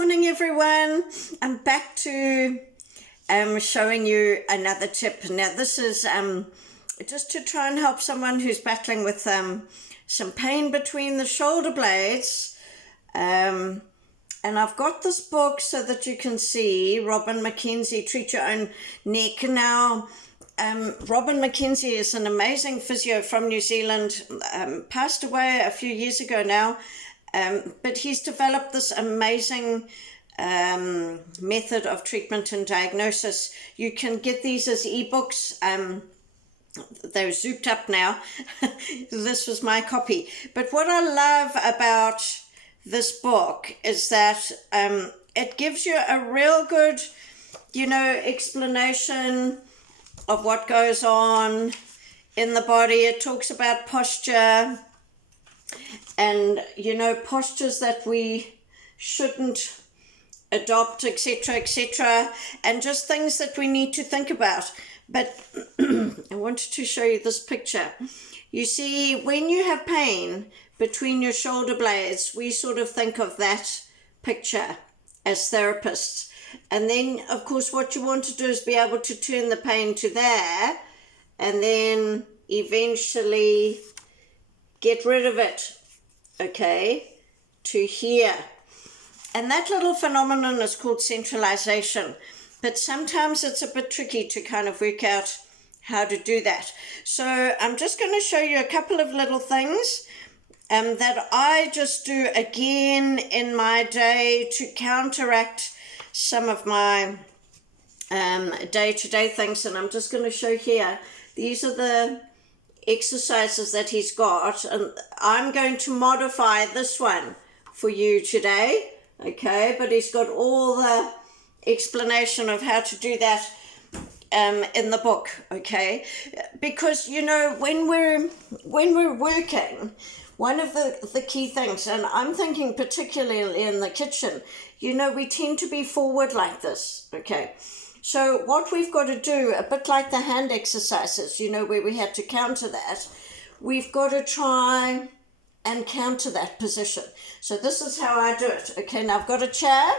Morning everyone. I'm back to showing you another tip. Now this is just to try and help someone who's battling with some pain between the shoulder blades. And I've got this book so that you can see Robin McKenzie, Treat Your Own Neck. Now Robin McKenzie is an amazing physio from New Zealand, passed away a few years ago now. But he's developed this amazing method of treatment and diagnosis. You can get these as ebooks. They're zooped up now. This was my copy. But what I love about this book is that it gives you a real good, explanation of what goes on in the body. It talks about posture. And, postures that we shouldn't adopt, etc., and just things that we need to think about. But I wanted to show you this picture. You see, when you have pain between your shoulder blades, we sort of think of that picture as therapists. And then, of course, what you want to do is be able to turn the pain to there and then eventually get rid of it. Okay, to here. And that little phenomenon is called centralization. But sometimes it's a bit tricky to kind of work out how to do that. So I'm just going to show you a couple of little things that I just do again in my day to counteract some of my day-to-day things. And I'm just going to show here. These are the exercises that he's got, and I'm going to modify this one for you today, okay? But he's got all the explanation of how to do that in the book, okay? Because when we're working, one of the key things, and I'm thinking particularly in the kitchen, we tend to be forward like this, okay? So what we've got to do, a bit like the hand exercises, where we had to counter that, we've got to try and counter that position. So this is how I do it. Okay, now I've got a chair.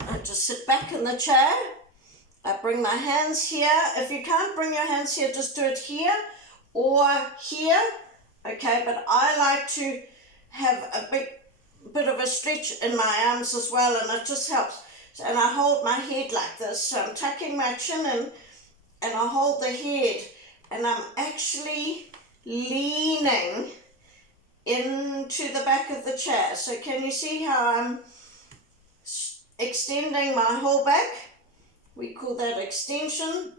I just sit back in the chair. I bring my hands here. If you can't bring your hands here, just do it here or here. Okay, but I like to have a bit of a stretch in my arms as well, and it just helps. And I hold my head like this, so I'm tucking my chin in and I hold the head, and I'm actually leaning into the back of the chair. So can you see how I'm extending my whole back? We call that extension.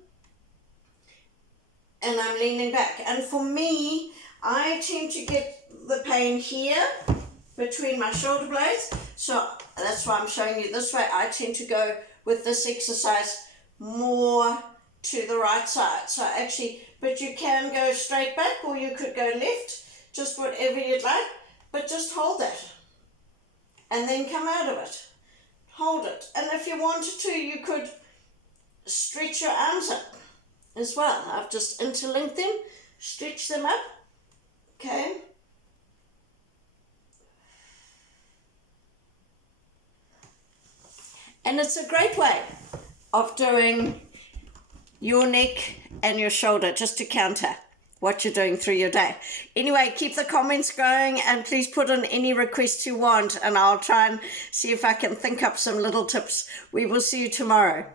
And I'm leaning back. And for me, I tend to get the pain here between my shoulder blades, so that's why I'm showing you this way. I tend to go with this exercise more to the right side. So but you can go straight back or you could go left, just whatever you'd like, but just hold that and then come out of it. Hold it. And if you wanted to, you could stretch your arms up as well. I've just interlinked them, stretch them up, okay? And it's a great way of doing your neck and your shoulder, just to counter what you're doing through your day. Anyway, keep the comments going and please put in any requests you want, and I'll try and see if I can think up some little tips. We will see you tomorrow.